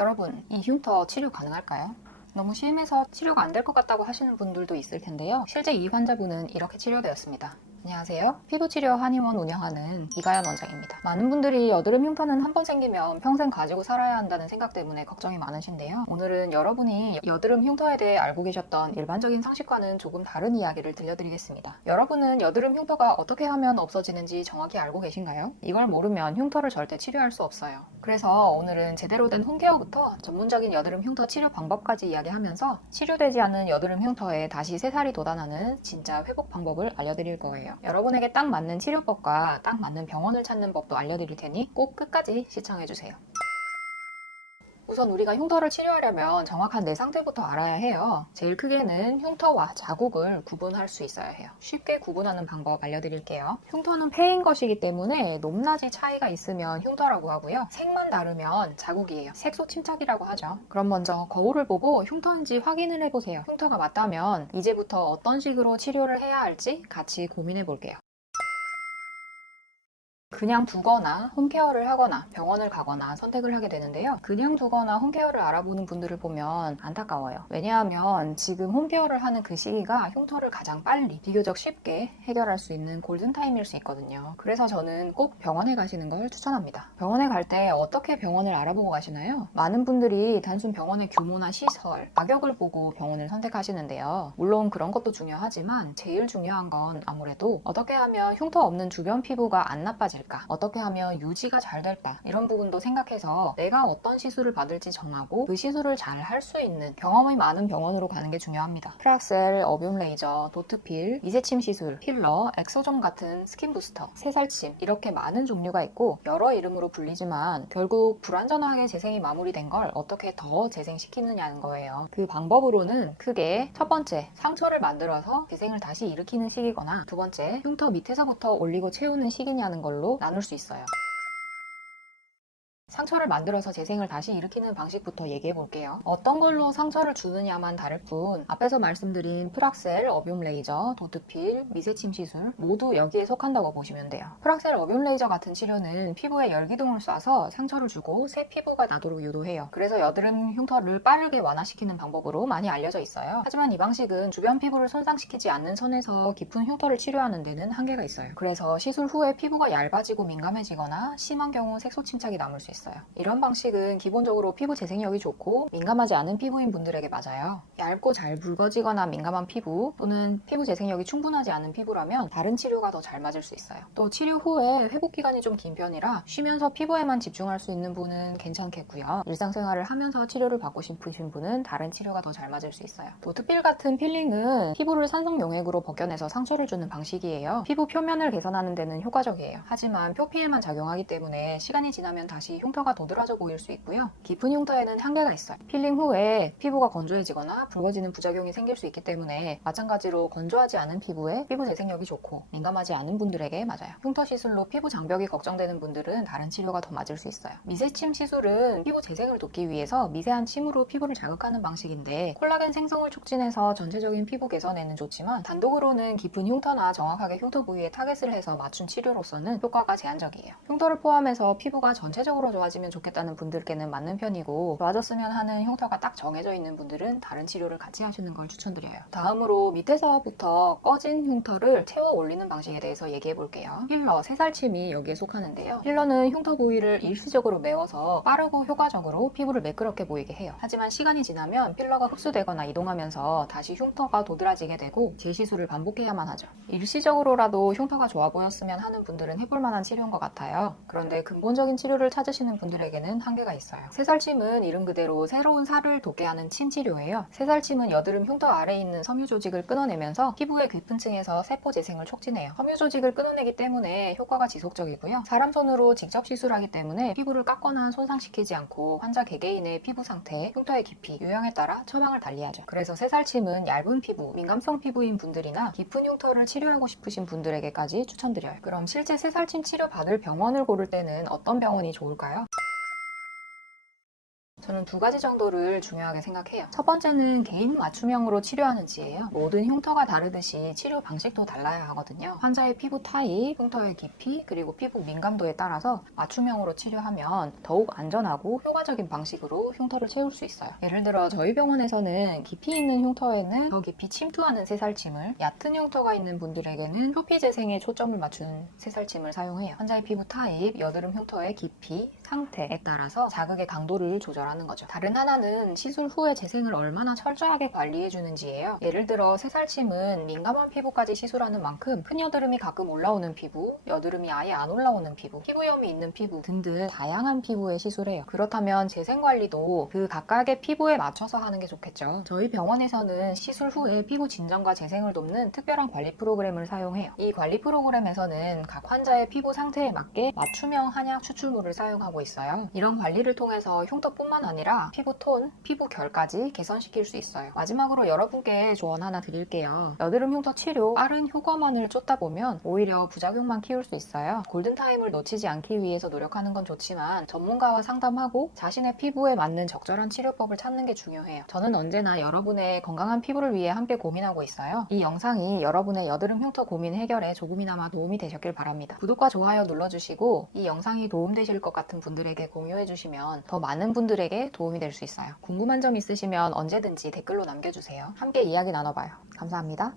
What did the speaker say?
여러분, 이 흉터 치료 가능할까요? 너무 심해서 치료가 안 될 것 같다고 하시는 분들도 있을 텐데요. 실제 이 환자분은 이렇게 치료되었습니다. 안녕하세요. 피부치료 한의원 운영하는 이가연 원장입니다. 많은 분들이 여드름 흉터는 한 번 생기면 평생 가지고 살아야 한다는 생각 때문에 걱정이 많으신데요. 오늘은 여러분이 여드름 흉터에 대해 알고 계셨던 일반적인 상식과는 조금 다른 이야기를 들려드리겠습니다. 여러분은 여드름 흉터가 어떻게 하면 없어지는지 정확히 알고 계신가요? 이걸 모르면 흉터를 절대 치료할 수 없어요. 그래서 오늘은 제대로 된 홈케어부터 전문적인 여드름 흉터 치료 방법까지 이야기하면서 치료되지 않는 여드름 흉터에 다시 새살이 돋아나는 진짜 회복 방법을 알려드릴 거예요. 여러분에게 딱 맞는 치료법과 딱 맞는 병원을 찾는 법도 알려드릴 테니 꼭 끝까지 시청해주세요. 우선 우리가 흉터를 치료하려면 정확한 내 상태부터 알아야 해요. 제일 크게는 흉터와 자국을 구분할 수 있어야 해요. 쉽게 구분하는 방법 알려드릴게요. 흉터는 폐인 것이기 때문에 높낮이 차이가 있으면 흉터라고 하고요. 색만 다르면 자국이에요. 색소 침착이라고 하죠. 그럼 먼저 거울을 보고 흉터인지 확인을 해보세요. 흉터가 맞다면 이제부터 어떤 식으로 치료를 해야 할지 같이 고민해 볼게요. 그냥 두거나 홈케어를 하거나 병원을 가거나 선택을 하게 되는데요. 그냥 두거나 홈케어를 알아보는 분들을 보면 안타까워요. 왜냐하면 지금 홈케어를 하는 그 시기가 흉터를 가장 빨리 비교적 쉽게 해결할 수 있는 골든타임일 수 있거든요. 그래서 저는 꼭 병원에 가시는 걸 추천합니다. 병원에 갈 때 어떻게 병원을 알아보고 가시나요? 많은 분들이 단순 병원의 규모나 시설, 가격을 보고 병원을 선택하시는데요. 물론 그런 것도 중요하지만 제일 중요한 건 아무래도 어떻게 하면 흉터 없는 주변 피부가 안 나빠질까? 어떻게 하면 유지가 잘 될까? 이런 부분도 생각해서 내가 어떤 시술을 받을지 정하고 그 시술을 잘 할 수 있는 경험이 많은 병원으로 가는 게 중요합니다. 프락셀, 어뷸 레이저, 도트필, 미세침 시술, 필러, 엑소점 같은 스킨 부스터, 새살침 이렇게 많은 종류가 있고 여러 이름으로 불리지만 결국 불완전하게 재생이 마무리된 걸 어떻게 더 재생시키느냐는 거예요. 그 방법으로는 크게 첫 번째, 상처를 만들어서 재생을 다시 일으키는 시기거나 두 번째, 흉터 밑에서부터 올리고 채우는 시기냐는 걸로 나눌 수 있어요. 상처를 만들어서 재생을 다시 일으키는 방식부터 얘기해 볼게요. 어떤 걸로 상처를 주느냐만 다를 뿐 앞에서 말씀드린 프락셀, 어뷸 레이저, 도트필, 미세침 시술 모두 여기에 속한다고 보시면 돼요. 프락셀, 어뷸 레이저 같은 치료는 피부에 열기둥을 쏴서 상처를 주고 새 피부가 나도록 유도해요. 그래서 여드름 흉터를 빠르게 완화시키는 방법으로 많이 알려져 있어요. 하지만 이 방식은 주변 피부를 손상시키지 않는 선에서 깊은 흉터를 치료하는 데는 한계가 있어요. 그래서 시술 후에 피부가 얇아지고 민감해지거나 심한 경우 색소 침착이 남을 수 있어요. 이런 방식은 기본적으로 피부 재생력이 좋고 민감하지 않은 피부인 분들에게 맞아요. 얇고 잘 붉어지거나 민감한 피부 또는 피부 재생력이 충분하지 않은 피부라면 다른 치료가 더 잘 맞을 수 있어요. 또 치료 후에 회복 기간이 좀 긴 편이라 쉬면서 피부에만 집중할 수 있는 분은 괜찮겠고요. 일상생활을 하면서 치료를 받고 싶으신 분은 다른 치료가 더 잘 맞을 수 있어요. 도트필 같은 필링은 피부를 산성 용액으로 벗겨내서 상처를 주는 방식이에요. 피부 표면을 개선하는 데는 효과적이에요. 하지만 표피에만 작용하기 때문에 시간이 지나면 다시 흉터가 도드라져 보일 수 있고요. 깊은 흉터에는 한계가 있어요. 필링 후에 피부가 건조해지거나 붉어지는 부작용이 생길 수 있기 때문에 마찬가지로 건조하지 않은 피부에 피부 재생력이 좋고 민감하지 않은 분들에게 맞아요. 흉터 시술로 피부 장벽이 걱정되는 분들은 다른 치료가 더 맞을 수 있어요. 미세침 시술은 피부 재생을 돕기 위해서 미세한 침으로 피부를 자극하는 방식인데 콜라겐 생성을 촉진해서 전체적인 피부 개선에는 좋지만 단독으로는 깊은 흉터나 정확하게 흉터 부위에 타겟을 해서 맞춘 치료로서는 효과가 제한적이에요. 흉터를 포함해서 피부가 전체적으로 좋아지면 좋겠다는 분들께는 맞는 편이고 좋아졌으면 하는 흉터가 딱 정해져 있는 분들은 다른 치료를 같이 하시는 걸 추천드려요. 다음으로 밑에서부터 꺼진 흉터를 채워 올리는 방식에 대해서 얘기해 볼게요. 필러, 새살침이 여기에 속하는데요. 필러는 흉터 부위를 일시적으로 메워서 빠르고 효과적으로 피부를 매끄럽게 보이게 해요. 하지만 시간이 지나면 필러가 흡수되거나 이동하면서 다시 흉터가 도드라지게 되고 재시술을 반복해야만 하죠. 일시적으로라도 흉터가 좋아 보였으면 하는 분들은 해볼 만한 치료인 것 같아요. 그런데 근본적인 치료를 찾으시는 분들에게는 한계가 있어요. 새살침은 이름 그대로 새로운 살을 돋게 하는 침 치료예요. 새살침은 여드름 흉터 아래에 있는 섬유 조직을 끊어내면서 피부의 깊은 층에서 세포 재생을 촉진해요. 섬유 조직을 끊어내기 때문에 효과가 지속적이고요. 사람 손으로 직접 시술하기 때문에 피부를 깎거나 손상시키지 않고 환자 개개인의 피부 상태, 흉터의 깊이, 유형에 따라 처방을 달리하죠. 그래서 새살침은 얇은 피부, 민감성 피부인 분들이나 깊은 흉터를 치료하고 싶으신 분들에게까지 추천드려요. 그럼 실제 새살침 치료 받을 병원을 고를 때는 어떤 병원이 좋을까요? 저는 두 가지 정도를 중요하게 생각해요. 첫 번째는 개인 맞춤형으로 치료하는지예요. 모든 흉터가 다르듯이 치료 방식도 달라야 하거든요. 환자의 피부 타입, 흉터의 깊이, 그리고 피부 민감도에 따라서 맞춤형으로 치료하면 더욱 안전하고 효과적인 방식으로 흉터를 채울 수 있어요. 예를 들어 저희 병원에서는 깊이 있는 흉터에는 더 깊이 침투하는 새살침을, 얕은 흉터가 있는 분들에게는 표피 재생에 초점을 맞추는 새살침을 사용해요. 환자의 피부 타입, 여드름 흉터의 깊이, 상태에 따라서 자극의 강도를 조절하는 거죠. 다른 하나는 시술 후에 재생을 얼마나 철저하게 관리해 주는지예요. 예를 들어 새살침은 민감한 피부까지 시술하는 만큼 큰 여드름이 가끔 올라오는 피부, 여드름이 아예 안 올라오는 피부, 피부염이 있는 피부 등등 다양한 피부에 시술해요. 그렇다면 재생 관리도 그 각각의 피부에 맞춰서 하는 게 좋겠죠. 저희 병원에서는 시술 후에 피부 진정과 재생을 돕는 특별한 관리 프로그램을 사용해요. 이 관리 프로그램에서는 각 환자의 피부 상태에 맞게 맞춤형 한약 추출물을 사용하고 있어요. 이런 관리를 통해서 흉터뿐만 아니라 피부 톤, 피부 결까지 개선시킬 수 있어요. 마지막으로 여러분께 조언 하나 드릴게요. 여드름 흉터 치료 빠른 효과만을 쫓다 보면 오히려 부작용만 키울 수 있어요. 골든타임을 놓치지 않기 위해서 노력하는 건 좋지만 전문가와 상담하고 자신의 피부에 맞는 적절한 치료법을 찾는 게 중요해요. 저는 언제나 여러분의 건강한 피부를 위해 함께 고민하고 있어요. 이 영상이 여러분의 여드름 흉터 고민 해결에 조금이나마 도움이 되셨길 바랍니다. 구독과 좋아요 눌러주시고 이 영상이 도움되실 것 같은 분들에게 공유해주시면 더 많은 분들에게 도움이 될 수 있어요. 궁금한 점 있으시면 언제든지 댓글로 남겨주세요. 함께 이야기 나눠봐요. 감사합니다.